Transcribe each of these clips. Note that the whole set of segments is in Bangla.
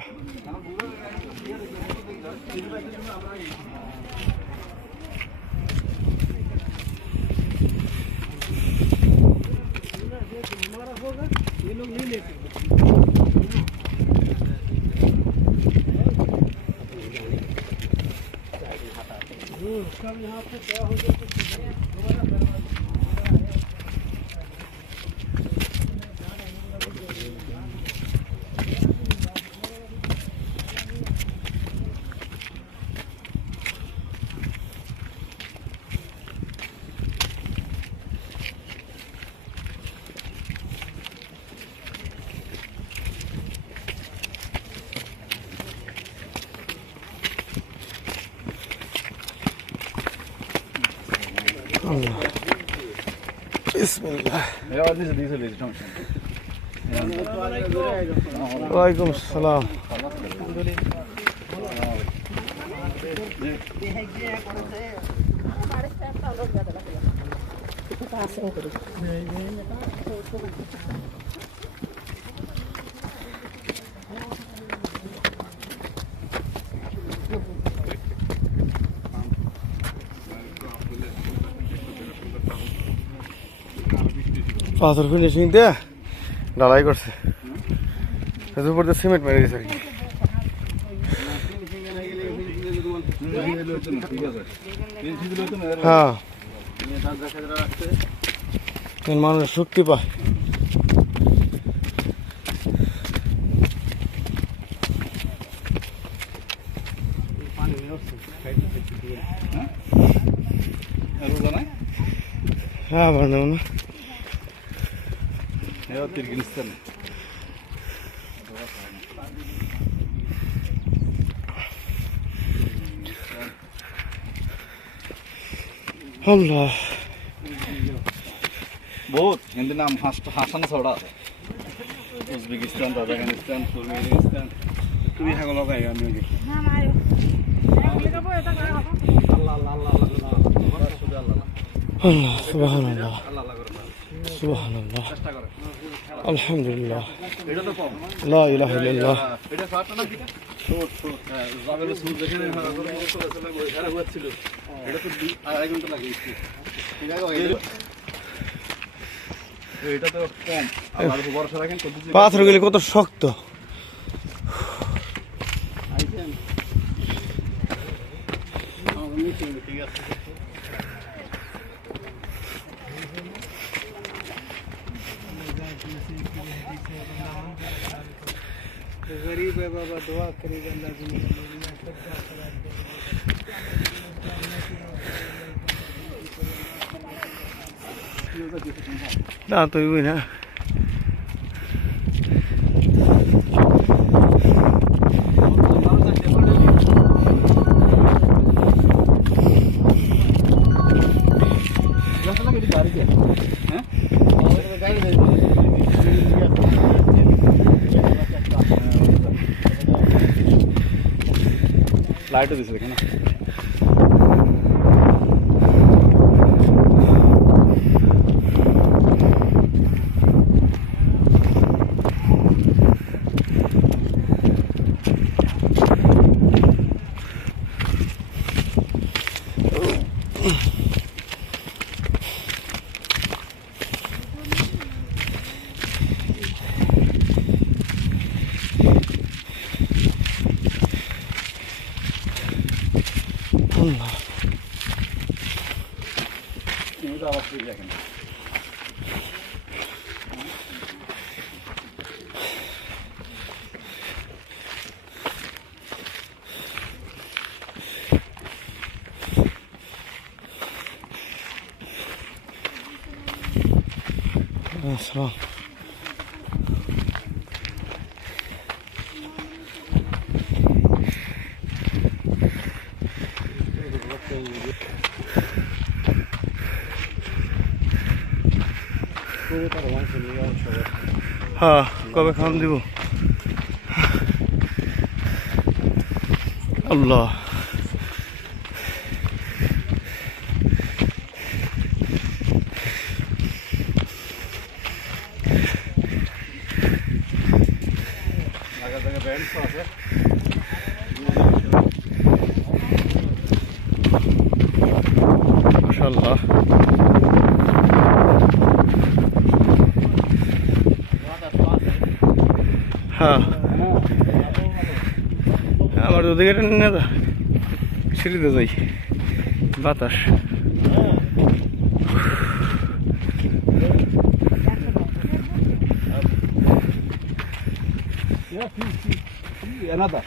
আলহামদুলিল্লাহ। Allah. Bismillah. Waalaikum salam. পাথর ফিনিশিং দিয়ে ঢালাই করছে, উপর দিয়ে সিমেন্ট মেরে দিয়েছে আর কি। হ্যাঁ, মানুষ শক্তি পায়। হ্যাঁ ভালো না Allah. बहुत हिंदी नाम हासन छोड़ा उज्बेकिस्तान ताजिकिस्तान तुर्कमेनिस्तान তুমি হাগল গায় আমি না না Allah subhanallah subhanallah alhamdulillah la ilaha illallah এটা ফাটা না ছোট ছোট জাবের সুর দেখে হারা করে এরা হচ্ছিল এটা তো আড়াই ঘন্টা লাগিয়েছে এটা তো কম আর ভরসা রাখেন পাথরগুলি কত শক্ত। ঠিক আছে गरीब है बाबा, दुआ करेगा अल्लाह दुनिया में सब না তো না লাইটও দিছে দেখেন Allah. Ini awas dulu kan. Asal. হ্যাঁ, কবে খাম দিব আল্লাহ। জায়গা জায়গা ব্যান্ড আছে মাশাআল্লাহ। হ্যাঁ আমার ওদিকে নিয়ে যা, সিঁড়িতে যাই, বাতাস। Another.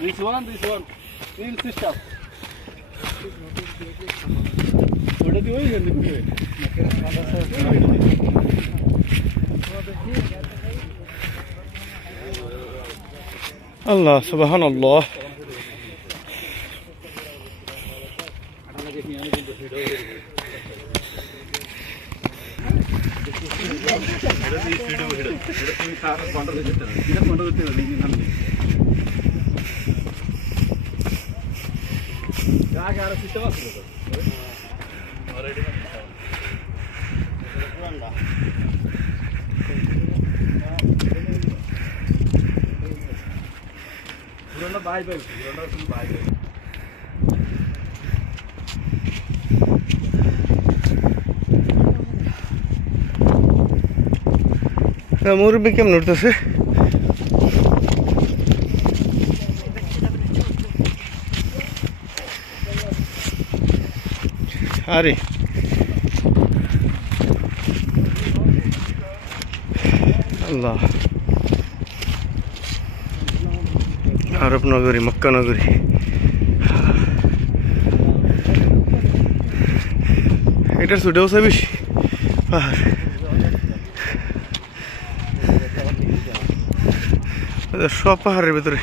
This one. In system. What are you doing? আল্লাহ সুবহানাল্লাহ। মুরব্বী কেমন উঠতেছে? আরে আল্লাহ, আরব নগরী, মক্কা নগরী। এটা ছুটেও বেশি পাহাড়, সব পাহাড়ের ভেতরে।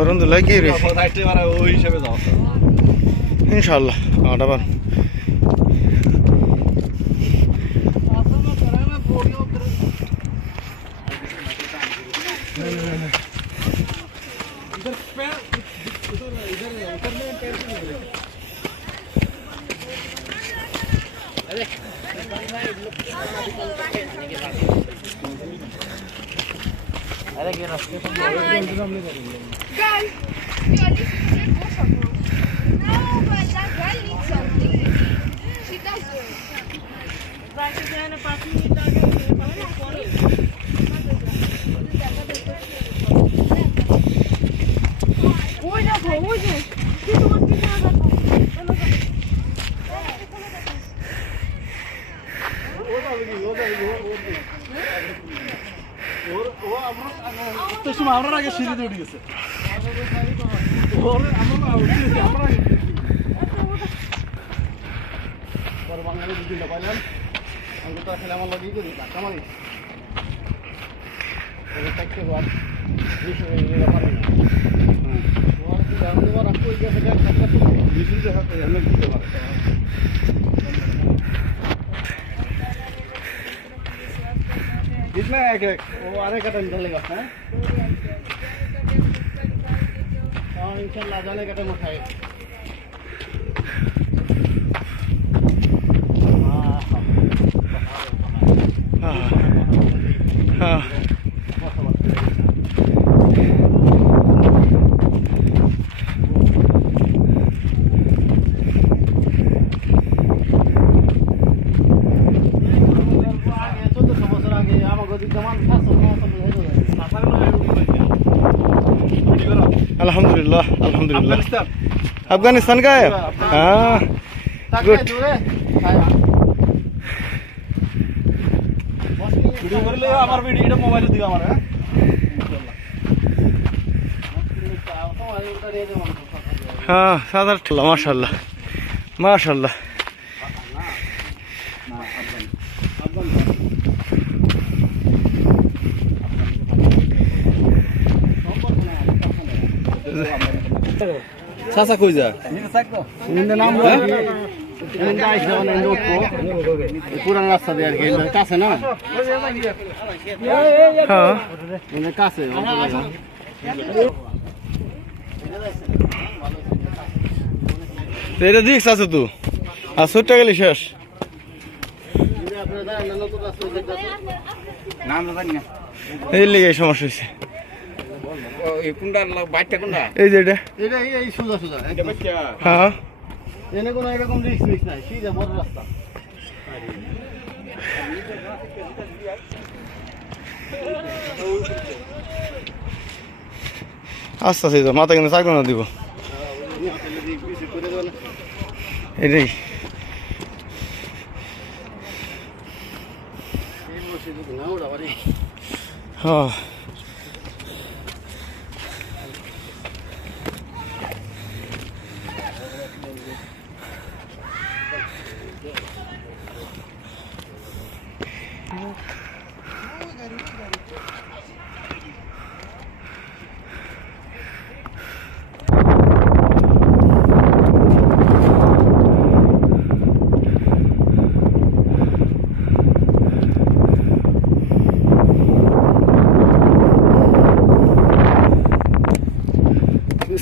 ওরম তো লাগিয়ে রে ইনশাল্লাহ আবার আমরা আগে সিঁড়িতে উঠে গেছে। বাঙালি দুদিনটা পাইলাম, আমি তো খেলে আমার লাগিয়ে করি টাকা মারি कितना है एक वो आने का टाइम चलेगा हैं हाँ इंशाल्लाह जाने का टाइम उठाए हाँ अल्हम्दुलिल्लाह अल्हम्दुलिल्लाह अफगानिस्तान का है हाँ गुड वीडियो कर ले हमारा वीडियो मोबाइल दियो हमारा हाँ 7-8 माशाल्लाह माशाल्लाह চাচা কই যা নাম পুরান রাস্তা দিয়ে আর কি কাছে না হ্যাঁ কাছে এটা দিস আছে তো আর সুটটা গেলি শেষ এই লেগে সমস্যা হয়েছে এই যে এটা এই সোজা সোজা হ্যাঁ এনে কোনো এরকম রিস্ক নাই সিধা বড় রাস্তা আস্তে আস্তে মাথা কিন্তু চাকরি না দিব এটাই হ্যাঁ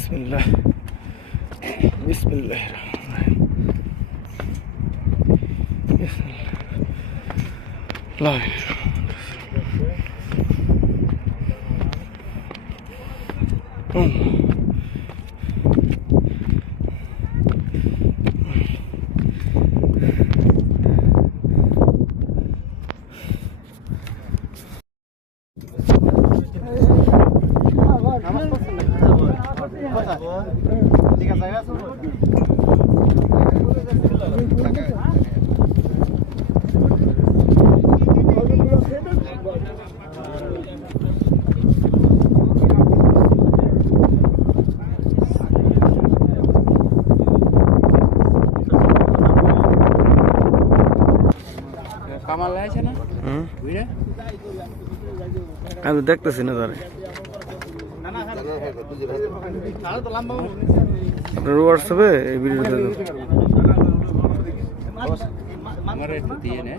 Bismillah. Bismillahirrahmanirrahim. Bismillah. La ilahe Kamal আছে না বুঝলে আমি দেখতেছি না তারে আপনার হোয়াটসঅ্যাপে এই ভিডিওটা আমার একটু দিয়ে নে